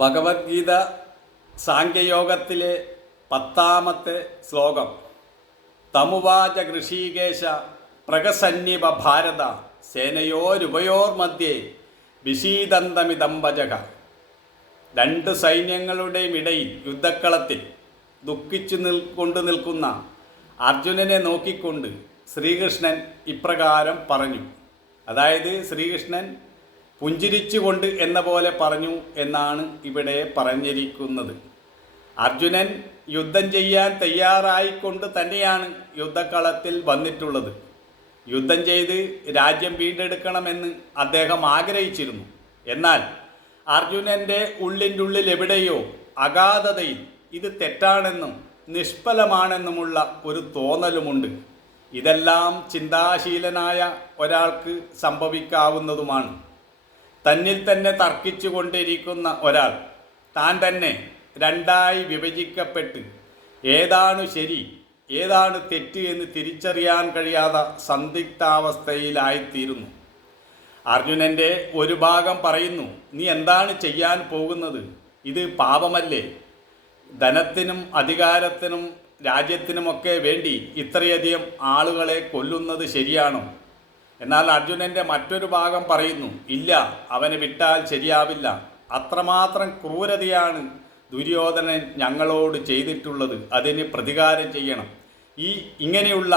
ഭഗവത്ഗീത സാംഖ്യയോഗത്തിലെ 10-ാമത്തെ ശ്ലോകം. തമുവാച ഋഷീകേശ പ്രകസന്നിവ ഭാരത സേനയോരുഭയോർമധ്യേ വിഷീദന്തമിതംബജക. രണ്ട് സൈന്യങ്ങളുടെയും ഇടയിൽ യുദ്ധക്കളത്തിൽ ദുഃഖിച്ചു നിൽക്കുന്ന അർജുനനെ നോക്കിക്കൊണ്ട് ശ്രീകൃഷ്ണൻ ഇപ്രകാരം പറഞ്ഞു. അതായത് ശ്രീകൃഷ്ണൻ പുഞ്ചിരിച്ചുകൊണ്ട് എന്ന പോലെ പറഞ്ഞു എന്നാണ് ഇവിടെ പറഞ്ഞിരിക്കുന്നത്. അർജുനൻ യുദ്ധം ചെയ്യാൻ തയ്യാറായിക്കൊണ്ട് തന്നെയാണ് യുദ്ധക്കളത്തിൽ വന്നിട്ടുള്ളത്. യുദ്ധം ചെയ്ത് രാജ്യം വീണ്ടെടുക്കണമെന്ന് അദ്ദേഹം ആഗ്രഹിച്ചിരുന്നു. എന്നാൽ അർജുനൻ്റെ ഉള്ളിൻ്റെ എവിടെയോ അഗാധതയിൽ ഇത് തെറ്റാണെന്നും നിഷ്ഫലമാണെന്നുമുള്ള ഒരു തോന്നലുമുണ്ട്. ഇതെല്ലാം ചിന്താശീലനായ ഒരാൾക്ക് സംഭവിക്കാവുന്നതുമാണ്. തന്നിൽ തന്നെ തർക്കിച്ചു കൊണ്ടിരിക്കുന്ന ഒരാൾ താൻ തന്നെ രണ്ടായി വിഭജിക്കപ്പെട്ട് ഏതാണ് ശരി ഏതാണ് തെറ്റ് എന്ന് തിരിച്ചറിയാൻ കഴിയാത്ത സന്ദിഗ്ധാവസ്ഥയിലായിത്തീരുന്നു. അർജുനൻ്റെ ഒരു ഭാഗം പറയുന്നു, നീ എന്താണ് ചെയ്യാൻ പോകുന്നത്? ഇത് പാപമല്ലേ? ധനത്തിനും അധികാരത്തിനും രാജ്യത്തിനുമൊക്കെ വേണ്ടി ഇത്രയധികം ആളുകളെ കൊല്ലുന്നത് ശരിയാണോ? എന്നാൽ അർജുനൻ്റെ മറ്റൊരു ഭാഗം പറയുന്നു, ഇല്ല, അവനെ വിട്ടാൽ ശരിയാവില്ല. അത്രമാത്രം ക്രൂരതയാണ് ദുര്യോധനൻ ഞങ്ങളോട് ചെയ്തിട്ടുള്ളത്. അതിന് പ്രതികാരം ചെയ്യണം. ഇങ്ങനെയുള്ള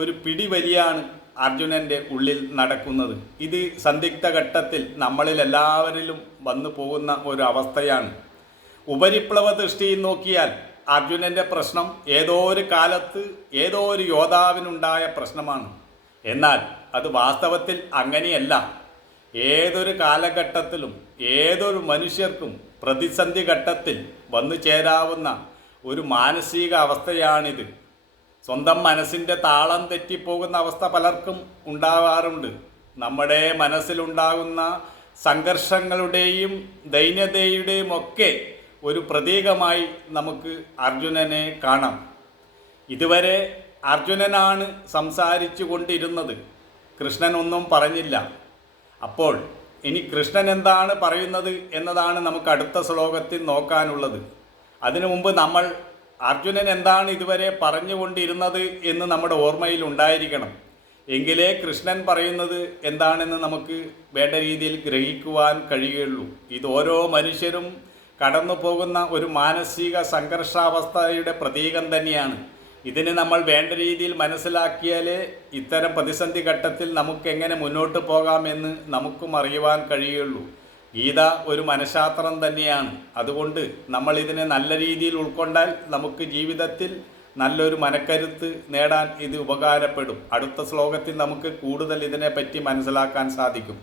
ഒരു പിടിവലിയാണ് അർജുനൻ്റെ ഉള്ളിൽ നടക്കുന്നത്. ഇത് സന്ദിഗ്ധ ഘട്ടത്തിൽ നമ്മളിൽ എല്ലാവരിലും വന്നു പോകുന്ന ഒരു അവസ്ഥയാണ്. ഉപരിപ്ലവ ദൃഷ്ടിയിൽ നോക്കിയാൽ അർജുനൻ്റെ പ്രശ്നം ഏതോ ഒരു കാലത്ത് ഏതോ ഒരു യോദ്ധാവിനുണ്ടായ പ്രശ്നമാണ്. എന്നാൽ അത് വാസ്തവത്തിൽ അങ്ങനെയല്ല. ഏതൊരു കാലഘട്ടത്തിലും ഏതൊരു മനുഷ്യർക്കും പ്രതിസന്ധി ഘട്ടത്തിൽ വന്നു ചേരാവുന്ന ഒരു മാനസിക അവസ്ഥയാണിത്. സ്വന്തം മനസ്സിൻ്റെ താളം തെറ്റിപ്പോകുന്ന അവസ്ഥ പലർക്കും ഉണ്ടാവാറുണ്ട്. നമ്മുടെ മനസ്സിലുണ്ടാകുന്ന സംഘർഷങ്ങളുടെയും ദൈന്യതയുടെയും ഒക്കെ ഒരു പ്രതീകമായി നമുക്ക് അർജുനനെ കാണാം. ഇതുവരെ അർജുനനാണ് സംസാരിച്ചു കൊണ്ടിരുന്നത്. കൃഷ്ണനൊന്നും പറഞ്ഞില്ല. അപ്പോൾ ഇനി കൃഷ്ണൻ എന്താണ് പറയുന്നത് എന്നതാണ് നമുക്ക് അടുത്ത ശ്ലോകത്തിൽ നോക്കാനുള്ളത്. അതിനു മുമ്പ് നമ്മൾ അർജുനൻ എന്താണ് ഇതുവരെ പറഞ്ഞുകൊണ്ടിരുന്നത് എന്ന് നമ്മുടെ ഓർമ്മയിൽ ഉണ്ടായിരിക്കണം. എങ്കിലേ കൃഷ്ണൻ പറയുന്നത് എന്താണെന്ന് നമുക്ക് വേണ്ട രീതിയിൽ ഗ്രഹിക്കുവാൻ കഴിയുകയുള്ളൂ. ഇത് ഓരോ മനുഷ്യരും കടന്നു പോകുന്ന ഒരു മാനസിക സംഘർഷാവസ്ഥയുടെ പ്രതീകം തന്നെയാണ്. ഇതിന് നമ്മൾ വേണ്ട രീതിയിൽ മനസ്സിലാക്കിയാലേ ഇത്തരം പ്രതിസന്ധി ഘട്ടത്തിൽ നമുക്കെങ്ങനെ മുന്നോട്ട് പോകാമെന്ന് നമുക്കും അറിയുവാൻ കഴിയുള്ളൂ. ഗീത ഒരു മനഃശാസ്ത്രം തന്നെയാണ്. അതുകൊണ്ട് നമ്മൾ ഇതിനെ നല്ല രീതിയിൽ ഉൾക്കൊണ്ടാൽ നമുക്ക് ജീവിതത്തിൽ നല്ലൊരു മനക്കരുത്ത് നേടാൻ ഇത് ഉപകാരപ്പെടും. അടുത്ത ശ്ലോകത്തിൽ നമുക്ക് കൂടുതൽ ഇതിനെപ്പറ്റി മനസ്സിലാക്കാൻ സാധിക്കും.